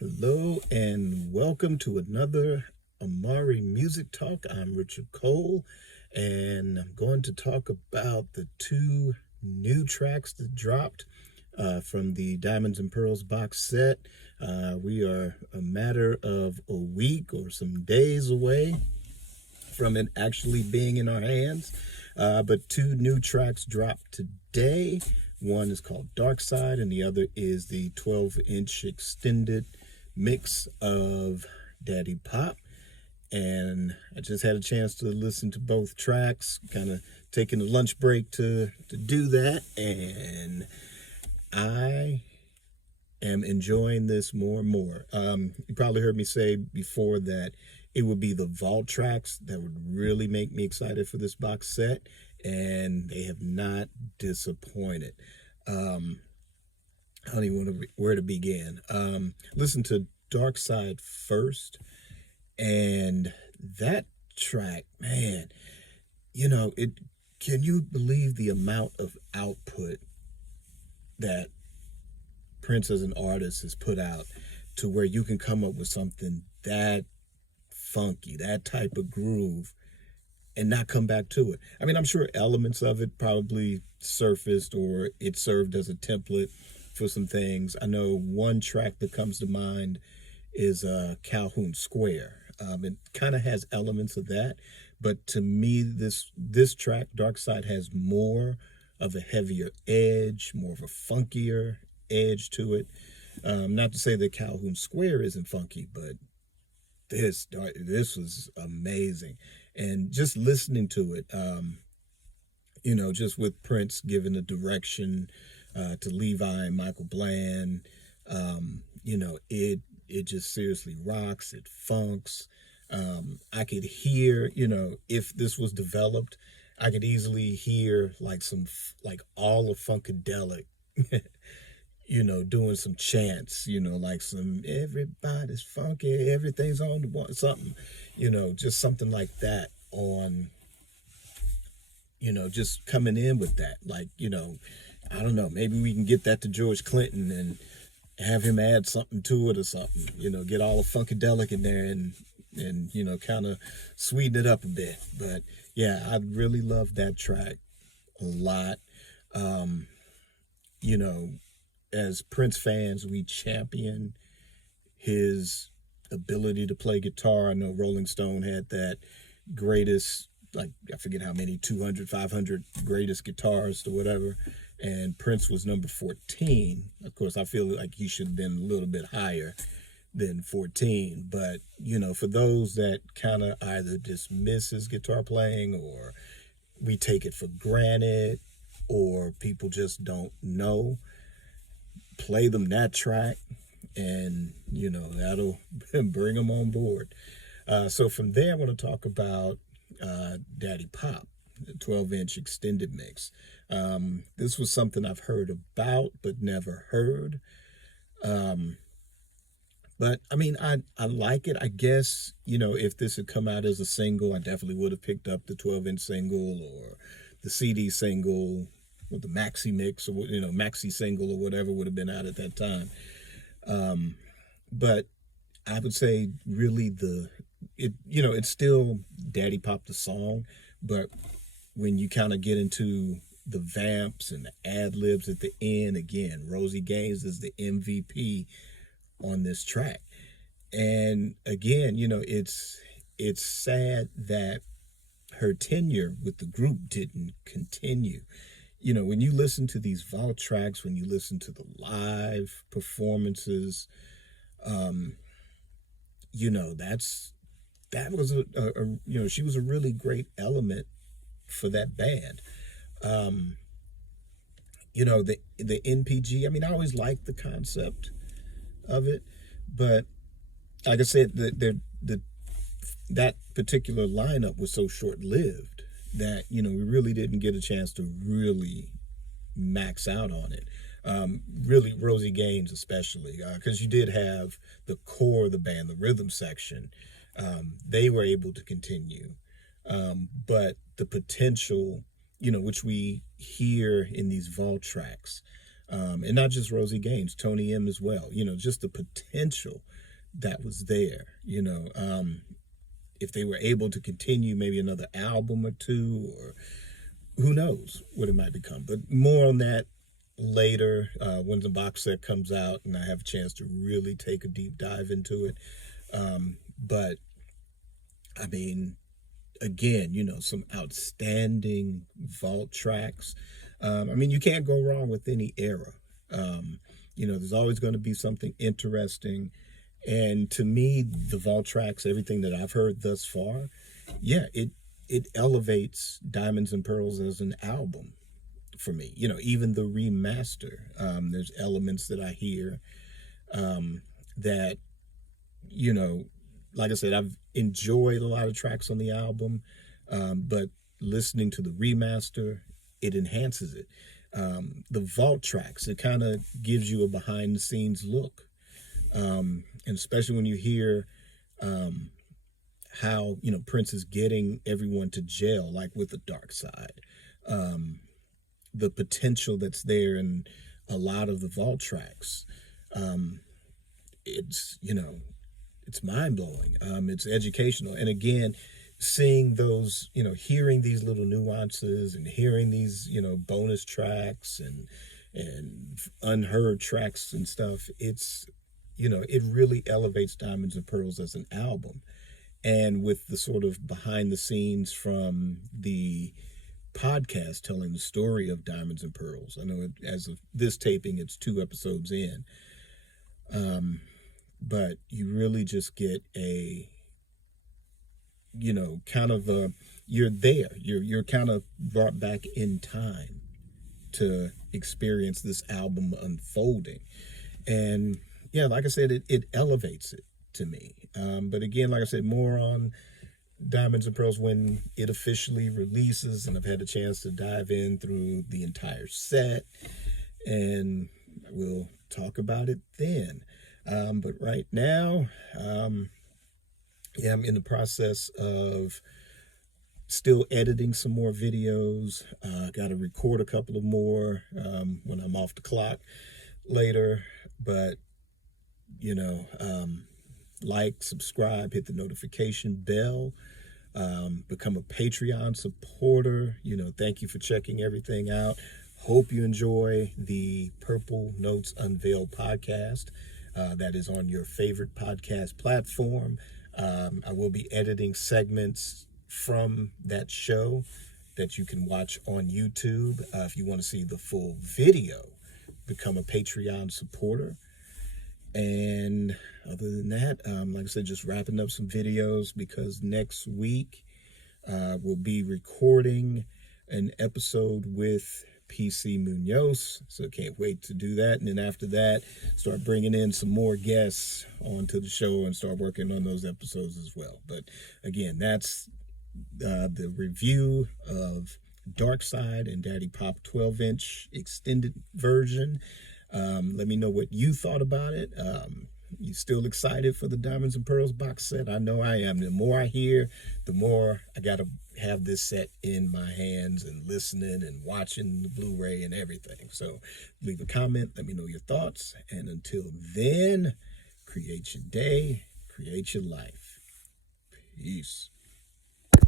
Hello and welcome to another Amari Music Talk. I'm Richard Cole, and I'm going to talk about the two new tracks that dropped from the Diamonds and Pearls box set. We are a matter of a week or some days away from it actually being in our hands. But two new tracks dropped today. One is called Darkside, and the other is the 12-inch extended mix of Daddy Pop. And I just had a chance to listen to both tracks, kind of taking a lunch break to do that. And I am enjoying this more and more. You probably heard me say before that it would be the vault tracks that would really make me excited for this box set, and they have not disappointed. I don't even know where to begin. Listen to Dark Side first, and that track, man, it. Can you believe the amount of output that Prince as an artist has put out to where you can come up with something that funky, that type of groove, and not come back to it? I mean, I'm sure elements of it probably surfaced or it served as a template for some things. I know one track that comes to mind is Calhoun Square. It kind of has elements of that, but to me, this track, Dark Side, has more of a heavier edge, more of a funkier edge to it. Not to say that Calhoun Square isn't funky, but this was amazing, and just listening to it, just with Prince giving the direction to Levi and Michael Bland, it just seriously rocks. It funks. I could hear, if this was developed, I could easily hear like like all of Funkadelic, doing some chants, like some everybody's funky, everything's on the one, something, just something like that on, just coming in with that. Like, I don't know, maybe we can get that to George Clinton and have him add something to it or something, get all of Funkadelic in there and kind of sweeten it up a bit. But yeah, I really love that track a lot. Um, you know, as Prince fans, we champion his ability to play guitar. I know Rolling Stone had that greatest, like, I forget how many, 200, 500 greatest guitarists or whatever. And Prince was number 14. Of course, I feel like he should have been a little bit higher than 14. But, for those that kind of either dismiss his guitar playing, or we take it for granted, or people just don't know, play them that track, and that'll bring them on board. So from there, I want to talk about Daddy Pop, the 12-inch extended mix. This was something I've heard about but never heard. But I mean, I like it. I guess, if this had come out as a single, I definitely would have picked up the 12-inch single or the CD single, or the maxi mix, or maxi single, or whatever would have been out at that time. But I would say really it's still Daddy Pop the song, but when you kind of get into the vamps and the ad libs at the end, again, Rosie Gaines is the MVP on this track. And again, it's sad that her tenure with the group didn't continue. When you listen to these vault tracks, when you listen to the live performances, that was she was a really great element for that band. The NPG. I mean, I always liked the concept of it, but like I said, that particular lineup was so short lived that we really didn't get a chance to really max out on it. Really, Rosie Gaines especially, because you did have the core of the band, the rhythm section. They were able to continue, but the potential, which we hear in these vault tracks, And not just Rosie Gaines, Tony M as well. Just the potential that was there. If they were able to continue maybe another album or two, or who knows what it might become. But more on that later, when the box set comes out and I have a chance to really take a deep dive into it. But I mean, again, some outstanding vault tracks. You can't go wrong with any era. There's always going to be something interesting. And to me, the vault tracks, everything that I've heard thus far, yeah, it elevates Diamonds and Pearls as an album for me. Even the remaster, there's elements that I hear that, like I said, I've enjoyed a lot of tracks on the album, but listening to the remaster, it enhances it. The vault tracks, it kind of gives you a behind the scenes look. And especially when you hear how, Prince is getting everyone to jail, like with the Darkside. The potential that's there in a lot of the vault tracks. It's mind-blowing. It's educational. And again, seeing those, hearing these little nuances and hearing these, bonus tracks and unheard tracks and stuff, it's, it really elevates Diamonds and Pearls as an album. And with the sort of behind the scenes from the podcast telling the story of Diamonds and Pearls, I know as of this taping, it's 2 episodes in. But you really just get a, kind of you're there. You're kind of brought back in time to experience this album unfolding. And yeah, like I said, it elevates it to me. But again, like I said, more on Diamonds and Pearls when it officially releases, and I've had a chance to dive in through the entire set, and we'll talk about it then. But right now, I'm in the process of still editing some more videos. Got to record a couple of more when I'm off the clock later. But, like, subscribe, hit the notification bell, become a Patreon supporter. Thank you for checking everything out. Hope you enjoy the Purple Notes Unveiled podcast. That is on your favorite podcast platform. I will be editing segments from that show that you can watch on YouTube. If you want to see the full video, become a Patreon supporter. And other than that, like I said, just wrapping up some videos because next week we'll be recording an episode with PC Munoz, so can't wait to do that. And then after that, start bringing in some more guests onto the show and start working on those episodes as well. But again, that's the review of Darkside and Daddy Pop 12-inch extended version. Let me know what you thought about it. You still excited for the Diamonds and Pearls box set? I know I am. The more I hear, the more I got to have this set in my hands and listening and watching the Blu-ray and everything. So leave a comment. Let me know your thoughts. And until then, create your day, create your life. Peace.